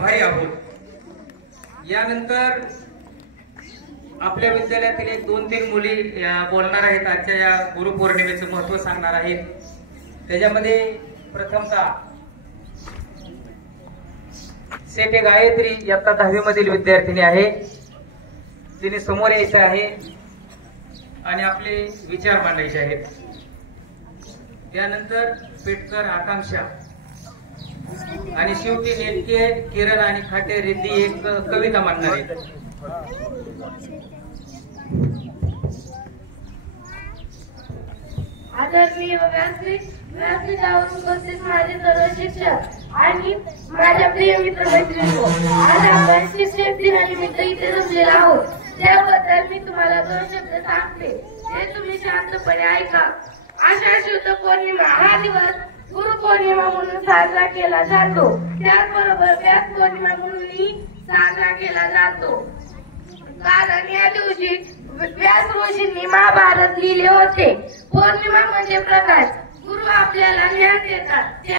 आभारी आहोत। यानंतर आपल्या विद्यालयातील एक 2-3 मुली बोलणार आहेत, आजच्या या गुरुपौर्णिमेचं महत्त्व सांगणार आहेत। त्याच्यामध्ये प्रथमतः सेठे गायत्री इयत्ता 10वी मधील विद्यार्थिनी आहे, तिने समोर यायचं आहे आणि आपले विचार मांडायचे आहेत। त्यानंतर पेटकर आकांक्षा आणि शेवटी नेटके किरण आणि खाटे रिद्धी एक कविता मांडणार आहेत। आदरणीय व्यासपीठावर उपस्थित माझे सर्व शिक्षक आणि माझ्या प्रिय मित्रमैत्रिणींनो, आज आपण शिक्षक दिनानिमित्त इथे जमलेलो आहोत। त्याबद्दल मी तुम्हाला 2 शब्द सांगते, ते तुम्ही शांतपणे ऐका। आषाढ शुद्ध पौर्णिमा हा दिवस गुरुपौर्णिमा म्हणून साजरा केला जातो, त्याचबरोबर व्यास पौर्णिमा म्हणूनही साजरा केला जातो। कारण या दिवशी व्यास ऋषींनी महाभारत लिहिले होते। पौर्णिमा म्हणजे प्रकाश, गुरु आपल्याला ज्ञान देतात।